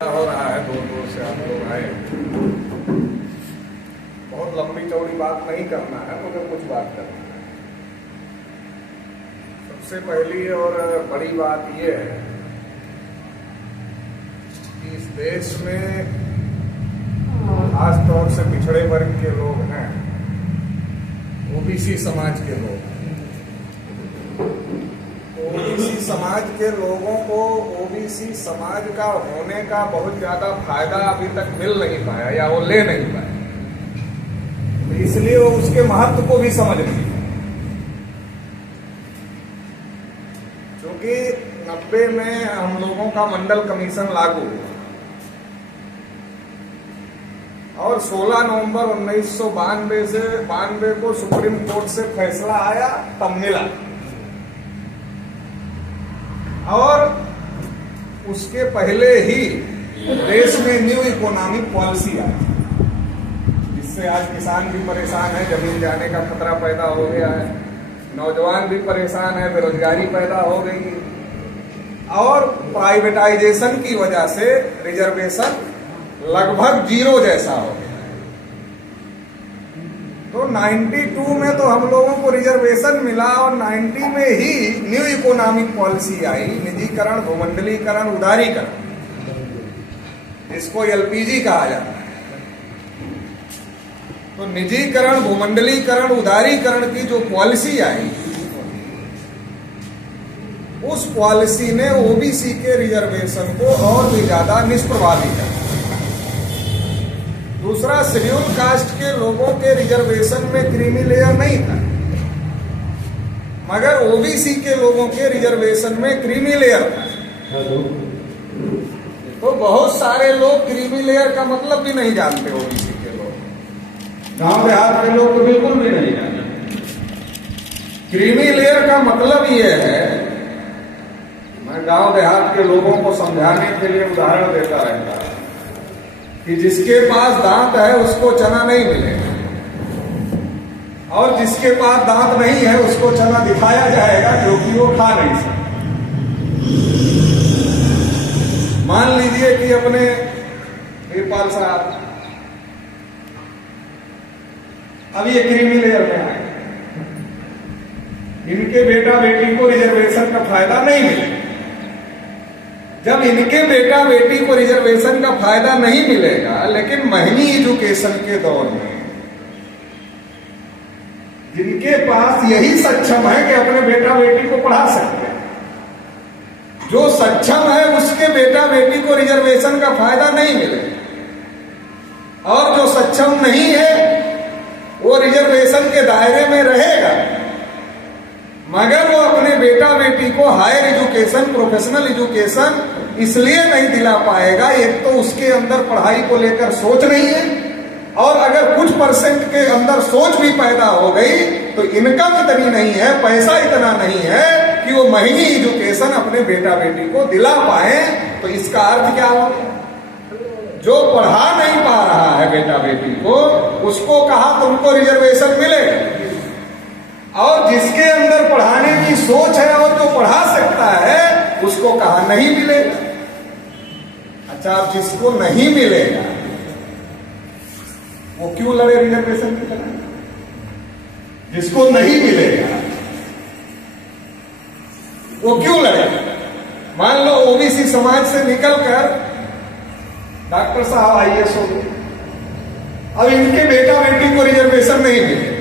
हो रहा है। दूर दूर से आप लोग आए। बहुत लंबी चौड़ी बात नहीं करना है, मगर कुछ बात करना है। सबसे पहली और बड़ी बात यह है कि इस देश में खास तौर से पिछड़े वर्ग के लोग हैं, ओबीसी समाज के लोग हैं। ओबीसी समाज के लोगों को ओबीसी समाज का होने का बहुत ज्यादा फायदा अभी तक मिल नहीं पाया या वो ले नहीं पाया, तो इसलिए वो उसके महत्व को भी समझ नहीं पाए। क्योंकि 90 में हम लोगों का मंडल कमीशन लागू हुआ और 16 नवंबर 1992 को सुप्रीम कोर्ट से फैसला आया, तब मिला। और उसके पहले ही देश में न्यू इकोनॉमिक पॉलिसी आई, जिससे आज किसान भी परेशान है, जमीन जाने का खतरा पैदा हो गया है, नौजवान भी परेशान है, बेरोजगारी पैदा हो गई है और प्राइवेटाइजेशन की वजह से रिजर्वेशन लगभग जीरो जैसा हो गया। तो 92 में तो हम लोगों को रिजर्वेशन मिला और 90 में ही न्यू इकोनॉमिक पॉलिसी आई, निजीकरण, भूमंडलीकरण, उदारीकरण, इसको एलपीजी कहा जाता है। तो निजीकरण, भूमंडलीकरण, उदारीकरण की जो पॉलिसी आई, उस पॉलिसी ने ओबीसी के रिजर्वेशन को और भी ज्यादा निष्प्रभावी कर। दूसरा, शेड्यूल कास्ट के लोगों के रिजर्वेशन में क्रीमी लेयर नहीं था, मगर ओबीसी के लोगों के रिजर्वेशन में क्रीमी लेयर था। तो बहुत सारे लोग क्रीमी लेयर का मतलब भी नहीं जानते। ओबीसी के लोग, गांव देहात के लोग तो बिल्कुल भी नहीं जानते। क्रीमी लेयर का मतलब यह है, मैं गांव देहात के लोगों को समझाने के लिए उदाहरण देता रहता है कि जिसके पास दांत है उसको चना नहीं मिलेगा और जिसके पास दांत नहीं है उसको चना दिखाया जाएगा क्योंकि वो खा नहीं सकता। मान लीजिए कि अपने वीरपाल साहब अब ये क्रीमी लेयर में आए, इनके बेटा बेटी को रिजर्वेशन का फायदा नहीं मिलेगा। जब इनके बेटा बेटी को रिजर्वेशन का फायदा नहीं मिलेगा, लेकिन महंगी एजुकेशन के दौर में जिनके पास यही सक्षम है कि अपने बेटा बेटी को पढ़ा सकते हैं, जो सक्षम है उसके बेटा बेटी को रिजर्वेशन का फायदा नहीं मिलेगा और जो सक्षम नहीं है वो रिजर्वेशन के दायरे में रहेगा, मगर वो अपने बेटा बेटी को हायर एजुकेशन, प्रोफेशनल एजुकेशन इसलिए नहीं दिला पाएगा, एक तो उसके अंदर पढ़ाई को लेकर सोच नहीं है और अगर कुछ परसेंट के अंदर सोच भी पैदा हो गई तो इनकम इतनी नहीं है, पैसा इतना नहीं है कि वो महंगी एजुकेशन अपने बेटा बेटी को दिला पाए। तो इसका अर्थ क्या हो? जो पढ़ा नहीं पा रहा है बेटा बेटी को, उसको कहा तुमको रिजर्वेशन मिलेगा और जिसके अंदर पढ़ाने की सोच है और जो पढ़ा सकता है उसको कहा नहीं मिलेगा। अच्छा, अब जिसको नहीं मिलेगा वो क्यों लड़े रिजर्वेशन की तरह? जिसको नहीं मिलेगा वो क्यों लड़े? मान लो ओबीसी समाज से निकलकर डॉक्टर साहब आईएएस हो गए, अब इनके बेटा बेटी को रिजर्वेशन नहीं मिले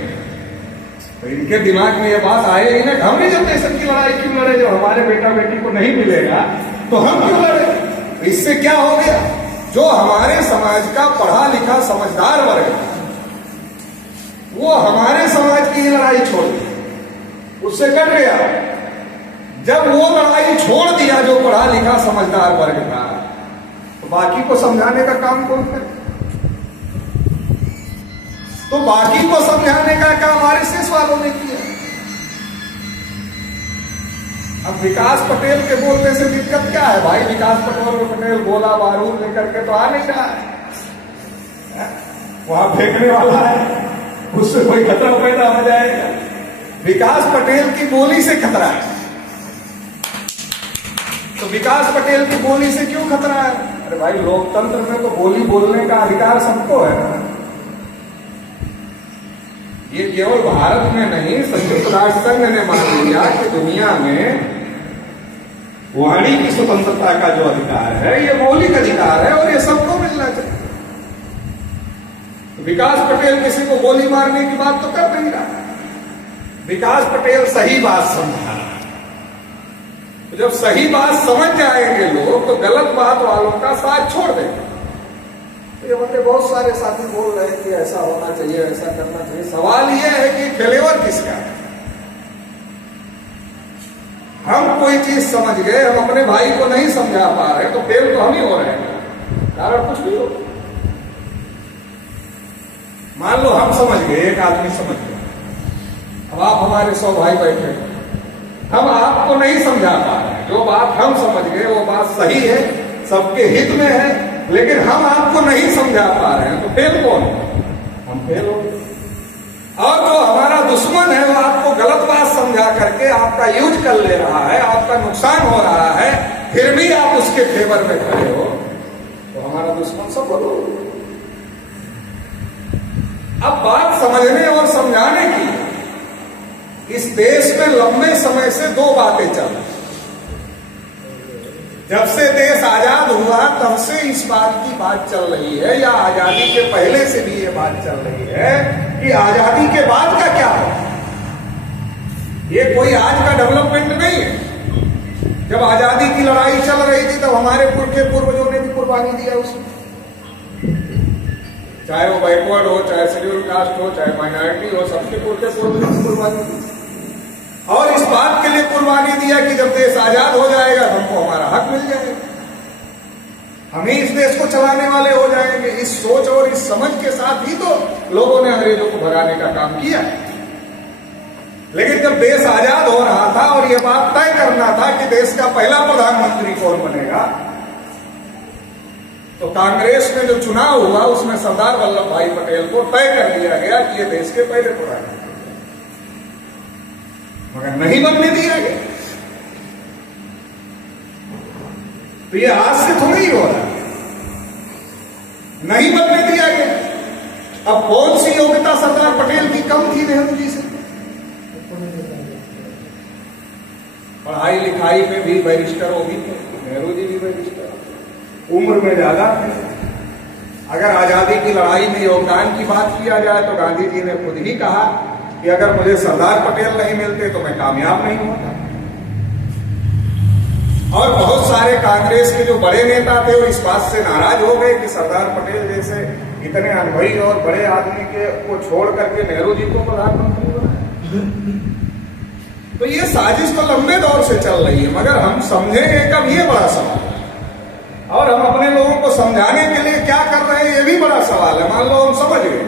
तो इनके दिमाग में ये बात आएगी ना, हम रिजर्वेशन की लड़ाई क्यों लड़े? जब हमारे बेटा बेटी को नहीं मिलेगा तो हम क्यों लड़े? इससे क्या हो गया? जो हमारे समाज का पढ़ा लिखा समझदार वर्ग है वो हमारे समाज की लड़ाई छोड़ दी, उससे कट गया। जब वो लड़ाई छोड़ दिया जो पढ़ा लिखा समझदार वर्ग था, तो बाकी को समझाने का काम कौन करे? तो बाकी को समझाने का काम आरएसएस वालों ने किया। अब विकास पटेल के बोलने से दिक्कत क्या है भाई? विकास पटेल गोला बारूद लेकर के तो आ नहीं रहा है, वहां फेंकने वाला है, उससे कोई खतरा पैदा हो जाएगा। विकास पटेल की बोली से खतरा है। तो विकास पटेल की बोली से क्यों खतरा है? अरे भाई, लोकतंत्र में तो बोली बोलने का अधिकार सबको है ना। ये केवल भारत में नहीं, संयुक्त राष्ट्र संघ ने मान लिया कि दुनिया में वाणी की स्वतंत्रता का जो अधिकार है ये मौलिक अधिकार है और ये सबको मिलना चाहिए। विकास पटेल किसी को गोली मारने की बात तो कर नहीं रहा। विकास पटेल सही बात समझा रहा है। तो जब सही बात समझ जाएंगे लोग तो गलत बात वालों का साथ छोड़ देंगे। तो ये बंदे बहुत सारे साथी बोल रहे हैं कि ऐसा होना चाहिए, ऐसा करना चाहिए। सवाल ये है कि फेलेवर किसका है? हम कोई चीज समझ गए, हम अपने भाई को नहीं समझा पा रहे तो फेल तो हम ही हो रहे हैं। कारण कुछ भी हो। मान लो हम समझ गए, एक आदमी समझ गया, अब आप हमारे 100 भाई बैठे, हम आपको नहीं समझा पा रहे। जो बात हम समझ गए वो बात सही है, सबके हित में है, लेकिन हम आपको नहीं समझा पा रहे हैं तो फेल कौन? हम फेल हो गए। और जो हमारा दुश्मन है वो आपको गलत बात समझा करके आपका यूज कर ले रहा है, आपका नुकसान हो रहा है, फिर भी आप उसके फेवर में खड़े हो, तो हमारा दुश्मन सफल हो। अब बात समझने और समझाने की, इस देश में लंबे समय से दो बातें चल रही। जब से देश आजाद हुआ तब से इस बात की बात चल रही है, या आजादी के पहले से भी ये बात चल रही है कि आजादी के बाद का क्या हो। ये कोई आज का डेवलपमेंट नहीं है। जब आजादी की लड़ाई चल रही थी तब हमारे पूर्वजों ने भी कुर्बानी दिया उसमें, चाहे वो बैकवर्ड हो, चाहे शेड्यूल कास्ट हो, चाहे माइनॉरिटी हो, सबके पूर्वजों ने कुर्बानी दी। और इस बात के लिए कुर्बानी दिया कि जब देश आजाद हो जाएगा तो हमको हमारा हक मिल जाएगा, हम ही इस देश को चलाने वाले हो जाएंगे। इस सोच और इस समझ के साथ ही तो लोगों ने अंग्रेजों को भगाने का काम किया। लेकिन जब देश आजाद हो रहा था और यह बात तय करना था कि देश का पहला प्रधानमंत्री कौन बनेगा, तो कांग्रेस में जो चुनाव हुआ उसमें सरदार वल्लभ भाई पटेल को तय कर दिया गया कि ये देश के पहले प्रधानमंत्री, मगर नहीं बनने दिया गया। तो ये आज से थोड़ी हो रहा है, नहीं बनने दिया गया। अब कौन सी योग्यता सरदार पटेल की कम थी नेहरू जी से? पढ़ाई लिखाई में भी बैरिस्टर होगी, नेहरू जी भी बैरिस्टर, उम्र में ज्यादा थे। अगर आजादी की लड़ाई में योगदान की बात किया जाए तो गांधी जी ने खुद ही कहा कि अगर मुझे सरदार पटेल नहीं मिलते तो मैं कामयाब नहीं होता। और बहुत सारे कांग्रेस के जो बड़े नेता थे वो इस बात से नाराज हो गए कि सरदार पटेल जैसे इतने अनुभवी और बड़े आदमी के को छोड़ करके नेहरू जी को प्रधानमंत्री बनाया। तो ये साजिश तो लंबे दौर से चल रही है, मगर हम समझेंगे कब, ये बड़ा सवाल है। और हम अपने लोगों को समझाने के लिए क्या कर रहे हैं ये भी बड़ा सवाल है। मान लो हम समझ गए,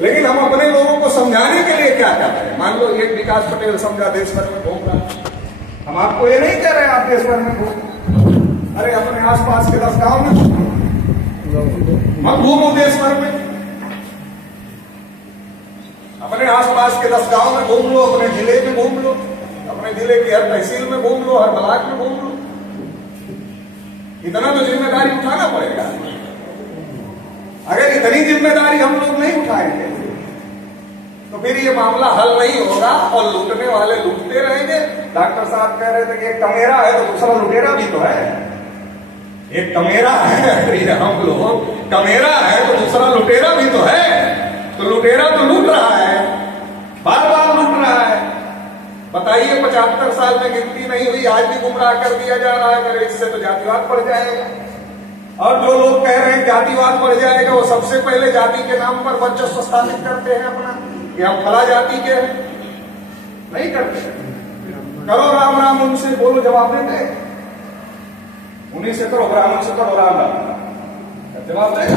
लेकिन हम अपने लोगों को समझाने के लिए क्या कर रहे हैं? मान लो एक विकास पटेल समझा देश भर में घूम रहा, हम आपको ये नहीं कह रहे आप देश भर में घूम, अरे अपने आसपास के 10 गांव में हम घूमो, देश भर में अपने आसपास के 10 गांव में घूम लो, अपने जिले में घूम लो, अपने जिले की हर तहसील में घूम लो, हर ब्लॉक में घूम लो। इतना तो जिम्मेदारी उठाना पड़ेगा। अगर इतनी जिम्मेदारी हम लोग नहीं उठाएंगे तो फिर ये मामला हल नहीं होगा और लूटने वाले लूटते रहेंगे। डॉक्टर साहब कह रहे थे कि एक टमेरा है तो दूसरा लुटेरा भी तो है। एक टमेरा है, हम लोग टमेरा है तो दूसरा लुटेरा भी तो है। तो लुटेरा तो लूट रहा है, बार बार लूट रहा है। बताइए 75 साल में गिनती नहीं हुई, आज भी गुमराह कर दिया जा रहा है। अगर इससे तो जातिवाद बढ़ जाएगा। और जो लोग कह रहे हैं जातिवाद बढ़ जाएगा वो सबसे पहले जाति के नाम पर वर्चस्व स्थापित करते हैं अपना, कि हम फला जाति के हैं। नहीं करते। करो राम राम, उनसे बोलो, जवाब देते। उन्हीं से करो, ब्राह्मण से करो राम राम, जवाब देगा?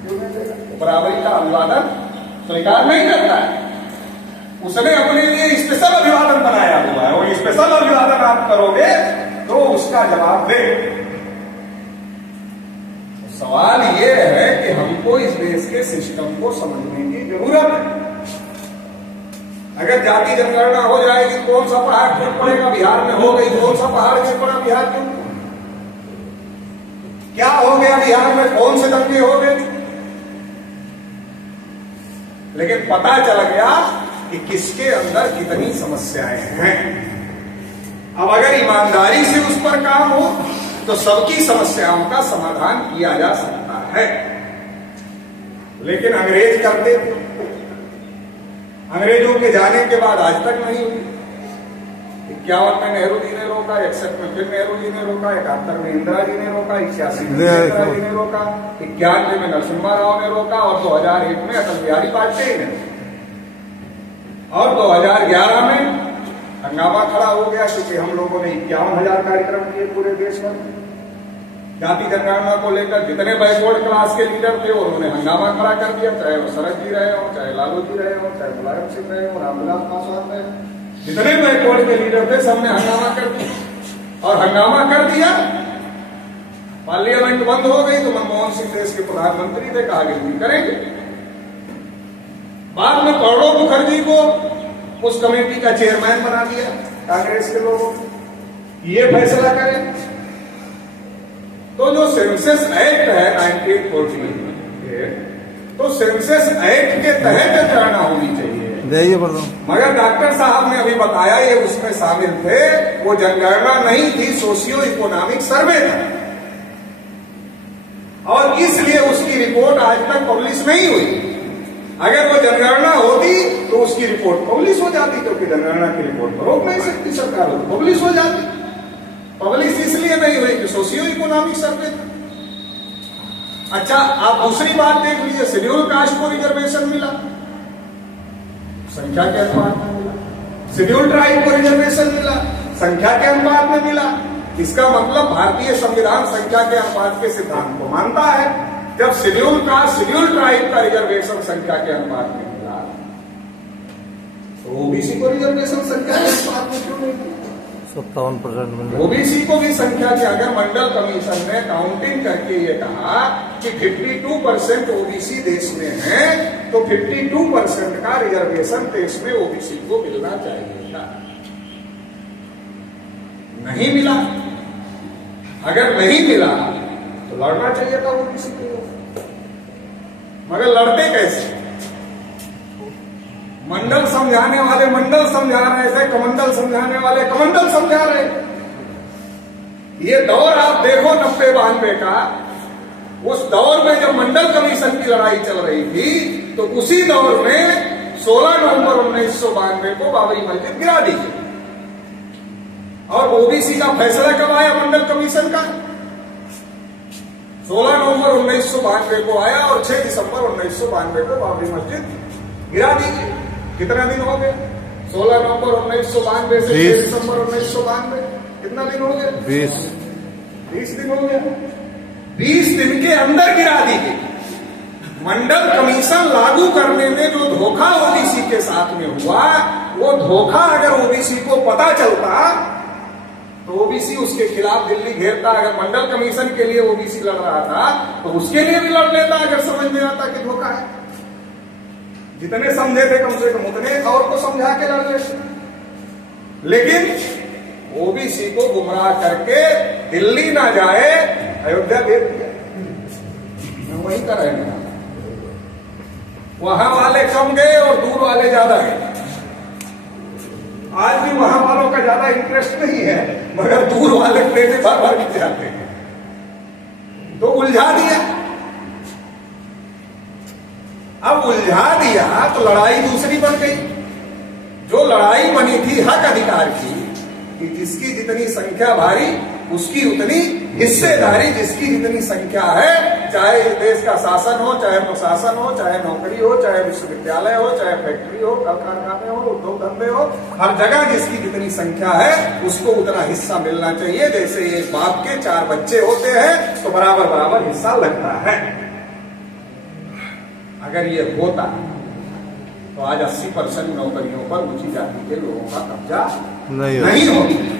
क्यों नहीं देगा? बराबरी का अभिवादन स्वीकार नहीं करता है। उसने अपने लिए स्पेशल अभिवादन बनाया हुआ है, और स्पेशल अभिवादन आप करोगे तो उसका जवाब दे। सवाल ये है कि हमको इस देश के सिस्टम को समझने की जरूरत है। अगर जाति जनगणना हो जाएगी, कौन सा पहाड़ टूट पड़ेगा? बिहार में हो गई, कौन सा पहाड़ गिर पड़ा? बिहार क्यों? क्या हो गया बिहार में, कौन से दंगे हो गए, लेकिन पता चल गया कि किसके अंदर कितनी समस्याएं हैं। अब अगर ईमानदारी से उस पर काम हो तो सबकी समस्याओं का समाधान किया जा सकता है। लेकिन अंग्रेज करते, अंग्रेजों के जाने के बाद आज तक नहीं हुई। 51 में नेहरू जी ने रोका, 61 में फिर नेहरू जी ने रोका, 71 में इंदिरा जी ने रोका, 81 में इंदिरा जी ने रोका, 91 में नरसिम्हा राव ने रोका और 2001 में अटल बिहारी वाजपेयी ने, और 2011 में हंगामा खड़ा हो गया क्योंकि हम लोगों ने 51,000 कार्यक्रम किए पूरे देश में। जाति जनगणना को लेकर जितने बैकवर्ड क्लास के लीडर थे उन्होंने हंगामा खड़ा कर दिया, चाहे वो शरद जी रहे हो, चाहे लालू जी रहे हो, चाहे मुलायम सिंह रहे हो, रामविलास पासवान रहे, जितने बैकवर्ड के लीडर थे सबने हंगामा कर दिया। और हंगामा कर दिया, पार्लियामेंट बंद हो गई तो मनमोहन सिंह देश के प्रधानमंत्री थे, कहा गिनती करेंगे। बाद में प्रणब मुखर्जी को उस कमेटी का चेयरमैन बना दिया कांग्रेस के लोगों ने, ये फैसला करें। तो जो सेंसस एक्ट है 1948, तो सेंसस एक्ट के तहत जनगणना होनी चाहिए। मगर डॉक्टर साहब ने अभी बताया ये उसमें शामिल थे, वो जनगणना नहीं थी, सोशियो इकोनॉमिक सर्वे था, और इसलिए उसकी रिपोर्ट आज तक पब्लिश नहीं हुई। अगर वो जनगणना होती तो उसकी रिपोर्ट पब्लिश हो जाती, क्योंकि जनगणना की रिपोर्ट पर रोक नहीं सकती सरकार, हो तो पब्लिश हो जाती। पब्लिश इसलिए नहीं हुई कि सोशियो इकोनॉमिक सर्वे था। अच्छा, आप दूसरी बात देख लीजिए, शेड्यूल कास्ट को रिजर्वेशन मिला, संख्या के अनुपात में मिला। शेड्यूल ट्राइब को रिजर्वेशन मिला, संख्या के अनुपात में मिला। इसका मतलब भारतीय संविधान संख्या के अनुपात के सिद्धांत को मानता है। जब शेड्यूल कास्ट, शेड्यूल ट्राइब का रिजर्वेशन संख्या के अनुपात में मिला, तो ओबीसी को रिजर्वेशन संख्या के अनुपात में क्यों नहीं मिला? 57% ओबीसी को भी संख्या के, अगर मंडल कमीशन ने काउंटिंग करके ये कहा कि 52% ओबीसी देश में है, तो 52% का रिजर्वेशन देश में ओबीसी को मिलना चाहिए था। नहीं मिला। अगर नहीं मिला तो लड़ना चाहिए था ओबीसी को, मगर लड़ते कैसे? मंडल समझाने वाले मंडल समझा रहे थे, कमंडल समझाने वाले कमंडल समझा रहे। ये दौर आप देखो 90-92 का, उस दौर में जब मंडल कमीशन की लड़ाई चल रही थी, तो उसी दौर में 16 नवंबर 1992 को बाबरी मस्जिद गिरा दी गई। और ओबीसी का फैसला कब आया मंडल कमीशन का? 16 नवंबर 1992 को आया और 6 दिसंबर 1992 को बाबरी मस्जिद गिरा दी गई। कितना दिन हो गए? 16 नवंबर 1992 से 6 दिसंबर 1992, कितना दिन हो गए? 20 दिन हो गया। 20 दिन के अंदर गिरा दी गई। मंडल कमीशन लागू करने में जो धोखा ओबीसी के साथ में हुआ, वो धोखा अगर ओबीसी को पता चलता तो ओबीसी उसके खिलाफ दिल्ली घेरता। अगर मंडल कमीशन के लिए ओबीसी लड़ रहा था तो उसके लिए भी लड़ लेता, अगर समझ में आता कि धोखा है। जितने समझे थे कम से कम उतने और को समझा के लड़ लेते। लेकिन ओबीसी को गुमराह करके दिल्ली ना जाए, अयोध्या भेज दिया। वहीं का रहना, वहां वाले कम गए और दूर वाले ज्यादा गए। आज भी वहां वालों का ज्यादा इंटरेस्ट नहीं है, मगर दूर वाले प्लेने बार बार गिर जाते हैं। तो उलझा दिया। अब उलझा दिया तो लड़ाई दूसरी बन गई। जो लड़ाई बनी थी हक अधिकार की, कि जिसकी जितनी संख्या भारी उसकी उतनी हिस्सेदारी, जिसकी जितनी संख्या है, चाहे इस देश का शासन हो, चाहे प्रशासन हो, चाहे नौकरी हो, चाहे विश्वविद्यालय हो, चाहे फैक्ट्री हो, कल कारखाने हो, उद्योग धंधे हो, हर जगह जिसकी जितनी संख्या है उसको उतना हिस्सा मिलना चाहिए। जैसे एक बाप के 4 बच्चे होते हैं तो बराबर बराबर हिस्सा लगता है। अगर ये होता तो आज 80% नौकरियों पर ऊंची जाति के लोगों का कब्जा नहीं होता।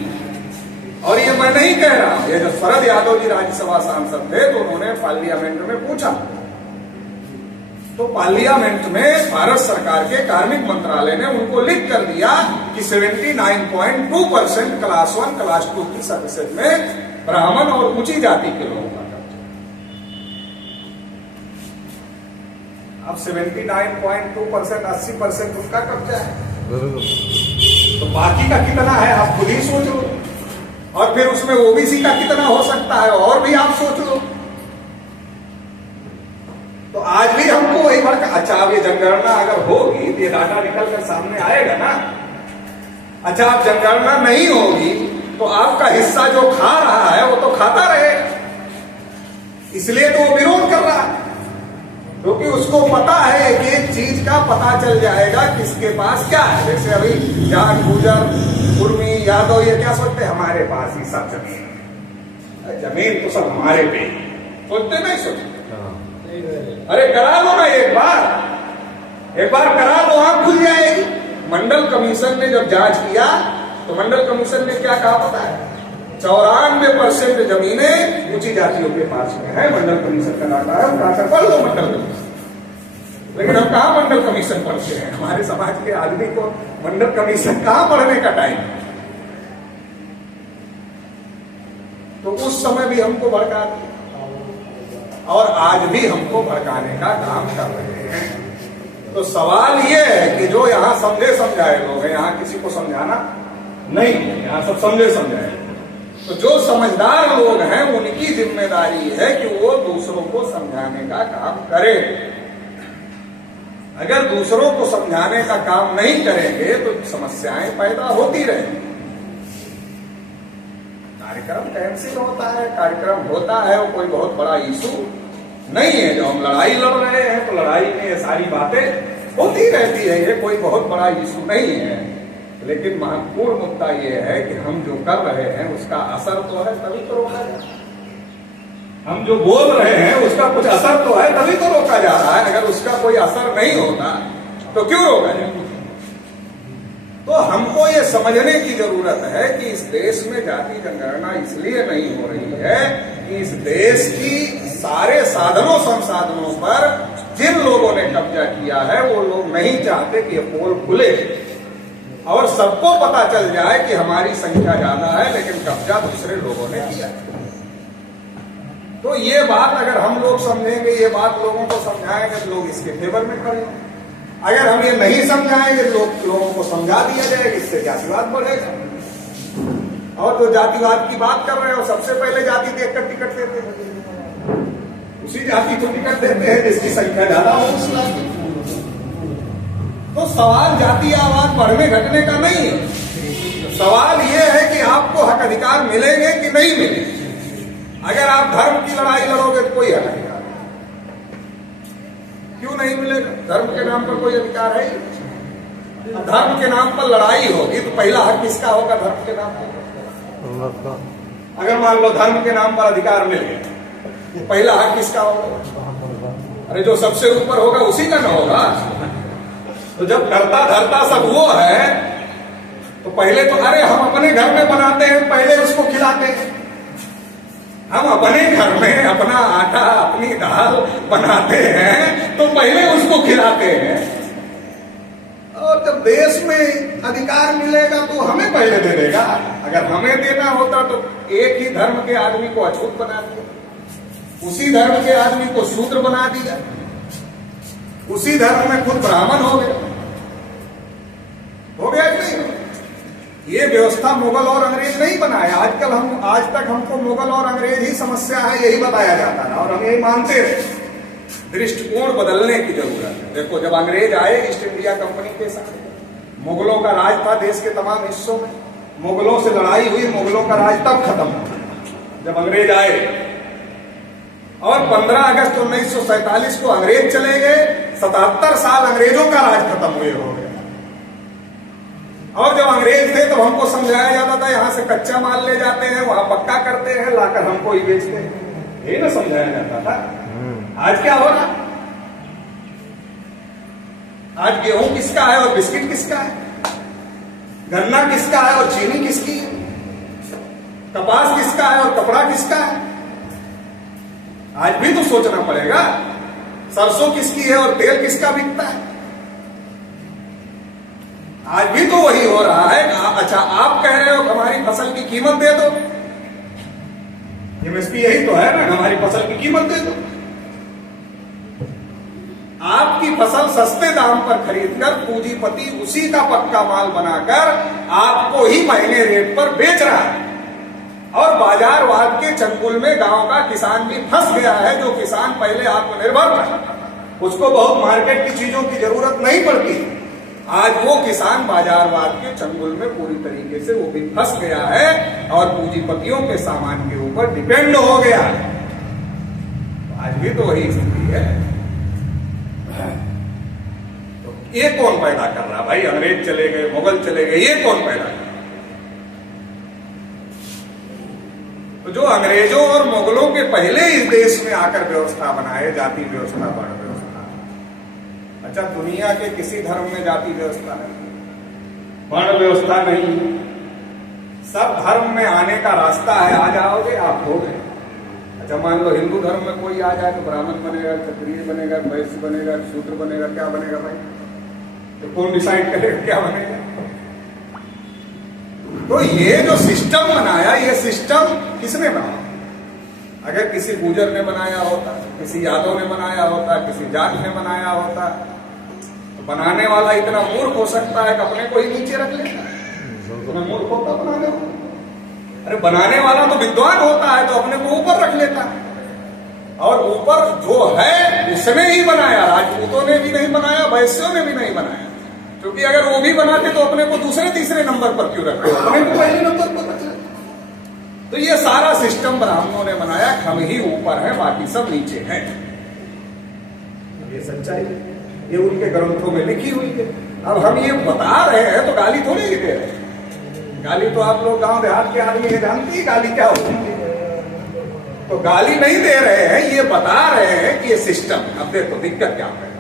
और ये मैं नहीं कह रहा हूं, ये जो शरद यादव जी राज्यसभा सांसद थे तो उन्होंने पार्लियामेंट में पूछा, तो पार्लियामेंट में भारत सरकार के कार्मिक मंत्रालय ने उनको लिख कर दिया कि 79.2% क्लास 1 क्लास 2 की सर्विसेज में ब्राह्मण और ऊंची जाति के लोगों का कब्जा। अब 79.2% 80% उनका कब्जा है। बिल्कुल। तो बाकी का कितना है आप खुद ही सोच लो, और फिर उसमें ओबीसी का कितना हो सकता है और भी आप सोच लो। तो आज भी हमको वही भड़का। अच्छा, अब ये जनगणना अगर होगी तो ये डाटा निकल कर सामने आएगा ना। अच्छा, अब जनगणना नहीं होगी तो आपका हिस्सा जो खा रहा है वो तो खाता रहेगा, इसलिए तो वो विरोध कर रहा है, क्योंकि उसको पता है कि एक चीज का पता चल जाएगा किसके पास क्या है। जैसे अभी जाट, गुजर, कुर्मी, यादव ये क्या सोचते हैं, हमारे पास ही सब जमीन है, जमीन तो सब हमारे पे ही, सोचते नहीं सोचते। अरे करा लो ना एक बार करा लो, आंख खुल जाएगी। मंडल कमीशन ने जब जांच किया तो मंडल कमीशन ने क्या कहा पता है, 94% जमीनें ऊंची जातियों के पास में है। मंडल कमीशन का डाटा है, उठाकर पढ़ लो मंडल कमीशन। लेकिन हम कहाँ मंडल कमीशन पढ़ते हैं, हमारे समाज के आदमी को मंडल कमीशन कहाँ पढ़ने का टाइम। तो उस समय भी हमको भड़का दिया और आज भी हमको भड़काने का काम कर रहे हैं। तो सवाल ये है कि जो यहाँ समझे समझाए लोग हैं, यहाँ किसी को समझाना नहीं है, यहाँ सब समझे समझाए। तो जो समझदार लोग हैं उनकी जिम्मेदारी है कि वो दूसरों को समझाने का काम करें। अगर दूसरों को समझाने का काम नहीं करेंगे तो समस्याएं पैदा होती रहेंगी। कार्यक्रम कैंसिल होता है, कार्यक्रम होता है, वो कोई बहुत बड़ा इशू नहीं है। जो हम लड़ाई लड़ रहे हैं तो लड़ाई में ये सारी बातें होती रहती है, ये कोई बहुत बड़ा इशू नहीं है। लेकिन महत्वपूर्ण मुद्दा ये है कि हम जो कर रहे हैं उसका असर तो है, तभी तो रोका जा रहा है। हम जो बोल रहे हैं उसका कुछ असर तो है, तभी तो रोका जा रहा है। अगर उसका कोई असर नहीं होता तो क्यों रोका जाए। तो हमको ये समझने की जरूरत है कि इस देश में जाति जनगणना इसलिए नहीं हो रही है कि इस देश की सारे साधनों संसाधनों पर जिन लोगों ने कब्जा किया है वो लोग नहीं चाहते कि ये पोल खुले और सबको पता चल जाए कि हमारी संख्या ज्यादा है लेकिन कब्जा दूसरे लोगों ने किया। तो ये बात अगर हम लोग समझेंगे, ये बात लोगों को समझाएंगे तो लोग इसके फेवर में खड़े हैं। अगर हम ये नहीं समझाएंगे लोगों को समझा दिया जाएगा, इससे जातिवाद बढ़ेगा। और जो जातिवाद की बात कर रहे हो सबसे पहले जाति देखकर टिकट देते हैं, उसी जाति को टिकट देते हैं जिसकी संख्या ज्यादा हो उस जाति। तो सवाल जातीयवाद बढ़ने घटने का नहीं है, सवाल यह है कि आपको हक अधिकार मिलेंगे कि नहीं मिलेंगे। अगर आप धर्म की लड़ाई लड़ोगे तो कोई हक अधिकार क्यों नहीं मिलेगा, धर्म के नाम पर कोई अधिकार है। धर्म के नाम पर लड़ाई होगी तो पहला हक किसका होगा, धर्म के नाम पर। अगर मान लो धर्म के नाम पर अधिकार मिल गया तो पहला हक किसका होगा, अरे जो सबसे ऊपर होगा उसी का ना होगा। तो जब करता धरता सब वो है तो पहले तो अरे हम अपने घर में बनाते हैं, पहले उसको खिलाते हैं। हम अपने घर में अपना आटा अपनी दाल बनाते हैं तो पहले उसको खिलाते हैं, और जब देश में अधिकार मिलेगा तो हमें पहले दे देगा। अगर हमें देना होता तो एक ही धर्म के आदमी को अछूत बना दिया, उसी धर्म के आदमी को शूद्र बना दिया, उसी धर्म में खुद ब्राह्मण हो गया कि नहीं। ये व्यवस्था मुगल और अंग्रेज नहीं बनाया। आज तक हमको मुगल और अंग्रेज ही समस्या है यही बताया जाता था और हम यही मानते हैं। दृष्टिकोण बदलने की जरूरत है। देखो, जब अंग्रेज आए ईस्ट इंडिया कंपनी के साथ, मुगलों का राज था देश के तमाम हिस्सों में, मुगलों से लड़ाई हुई, मुगलों का राज तब खत्म हुआ जब अंग्रेज आए। और 15 अगस्त 1947 को अंग्रेज चले गए, 77 साल अंग्रेजों का राज खत्म हुए हो गया। और जब अंग्रेज थे तो हमको समझाया जाता था यहां से कच्चा माल ले जाते हैं, वहां पक्का करते हैं, लाकर हमको ही बेचते हैं, ये ना समझाया जाता था। आज क्या हो रहा, आज गेहूं किसका है और बिस्किट किसका है, गन्ना किसका है और चीनी किसकी है, कपास किसका है और कपड़ा किसका है। आज भी तो सोचना पड़ेगा। सरसों किसकी है और तेल किसका बिकता है। आज भी तो वही हो रहा है। अच्छा, आप कह रहे हो हमारी फसल की कीमत दे दो, एमएसपी यही तो है ना, हमारी फसल की कीमत दे दो। आपकी फसल सस्ते दाम पर खरीदकर पूंजीपति उसी का पक्का माल बनाकर आपको ही महंगे रेट पर बेच रहा है। और बाजारवाद के चंगुल में गांव का किसान भी फंस गया है। जो किसान पहले आत्मनिर्भर था, उसको बहुत मार्केट की चीजों की जरूरत नहीं पड़ती, आज वो किसान बाजारवाद के चंगुल में पूरी तरीके से वो भी फंस गया है और पूंजीपतियों के सामान के ऊपर डिपेंड हो गया है। आज भी तो वही स्थिति है। तो ये कौन पैदा कर रहा भाई? अंग्रेज चले गए, मुगल चले गए, ये कौन पैदा कर रहा? तो जो अंग्रेजों और मुगलों के पहले इस देश में आकर व्यवस्था बनाए, जाति व्यवस्था, वर्ण व्यवस्था। अच्छा, दुनिया के किसी धर्म में जाति व्यवस्था नहीं, वर्ण व्यवस्था नहीं, सब धर्म में आने का रास्ता है। आ जाओगे आप हो गए। अच्छा, मान लो हिंदू धर्म में कोई आ जाए तो ब्राह्मण बनेगा, क्षत्रिय बनेगा, वैश्य बनेगा, शूद्र बनेगा, क्या बनेगा भाई? तो कौन डिसाइड करेगा क्या बनेगा? तो ये जो सिस्टम बनाया, ये सिस्टम किसने बनाया? अगर किसी गुर्जर ने बनाया होता, किसी यादव ने बनाया होता, किसी जाट ने बनाया होता, तो बनाने वाला इतना मूर्ख हो सकता है कि अपने को ही नीचे रख लेता। तो मूर्ख होता बनाने वाला। अरे बनाने वाला तो विद्वान होता है, तो अपने को ऊपर रख लेता। और ऊपर जो है उसने ही बनाया। राजपूतों ने भी नहीं बनाया, वैश्यों ने भी नहीं बनाया। क्योंकि अगर वो भी बनाते तो अपने को दूसरे तीसरे नंबर पर क्यों रखते? अपने को पहले नंबर पर रख लेते। तो ये सारा सिस्टम ब्राह्मणों ने बनाया। हम ही ऊपर हैं, बाकी सब नीचे हैं। ये सच्चाई है, ये उनके ग्रंथों में लिखी हुई है। अब हम ये बता रहे हैं तो गाली थोड़ी दे रहे हैं। गाली तो आप लोग गांव देहात के आदमी है, जानती है गाली क्या होती है। तो गाली नहीं दे रहे हैं, ये बता रहे हैं कि ये सिस्टम। अब देखो दिक्कत क्या है।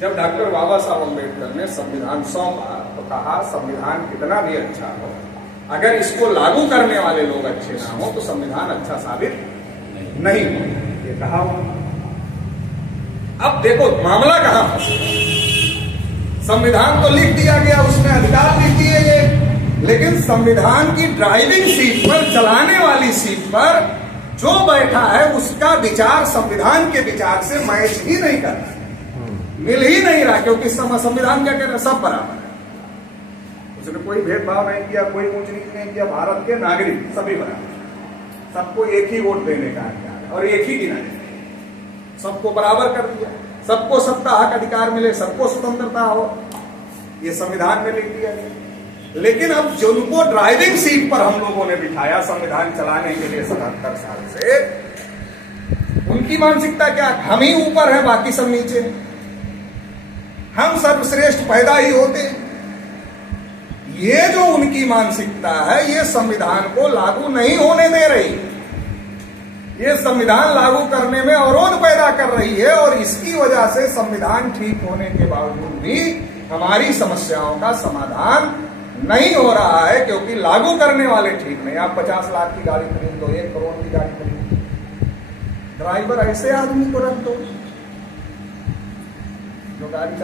जब डॉक्टर बाबा साहब अम्बेडकर ने संविधान सौंपा तो कहा संविधान कितना भी अच्छा हो, अगर इसको लागू करने वाले लोग अच्छे ना हो तो संविधान अच्छा साबित नहीं हो, ये कहा। अब देखो मामला कहां फंसा। संविधान तो लिख दिया गया, उसमें अधिकार लिख दिए गए, लेकिन संविधान की ड्राइविंग सीट पर, चलाने वाली सीट पर जो बैठा है उसका विचार संविधान के विचार से मैच ही नहीं कर रहा, मिल ही नहीं रहा। क्योंकि संविधान क्या कह रहा है? सब बराबर है। उसने कोई भेदभाव नहीं किया, कोई ऊंच नीच नहीं किया। भारत के नागरिक सभी बराबर, सबको एक ही वोट देने का अधिकार है और एक ही गिना, सबको बराबर कर दिया। सबको सत्ता हक अधिकार मिले, सबको स्वतंत्रता हो, ये संविधान में लिख दिया गया। लेकिन अब जिनको ड्राइविंग सीट पर हम लोगों ने बिठाया संविधान चलाने के लिए 77 साल से, उनकी मानसिकता क्या? हम ही ऊपर है, बाकी सब नीचे हैं। हम सर्वश्रेष्ठ पैदा ही होते। ये जो उनकी मानसिकता है, ये संविधान को लागू नहीं होने दे रही। ये संविधान लागू करने में अवरोध पैदा कर रही है। और इसकी वजह से संविधान ठीक होने के बावजूद भी हमारी समस्याओं का समाधान नहीं हो रहा है, क्योंकि लागू करने वाले ठीक नहीं। आप 50 लाख की गाड़ी खरीद दो, 1 करोड़ की गाड़ी खरीद दो, ड्राइवर ऐसे आदमी को रख दो जो गाड़ी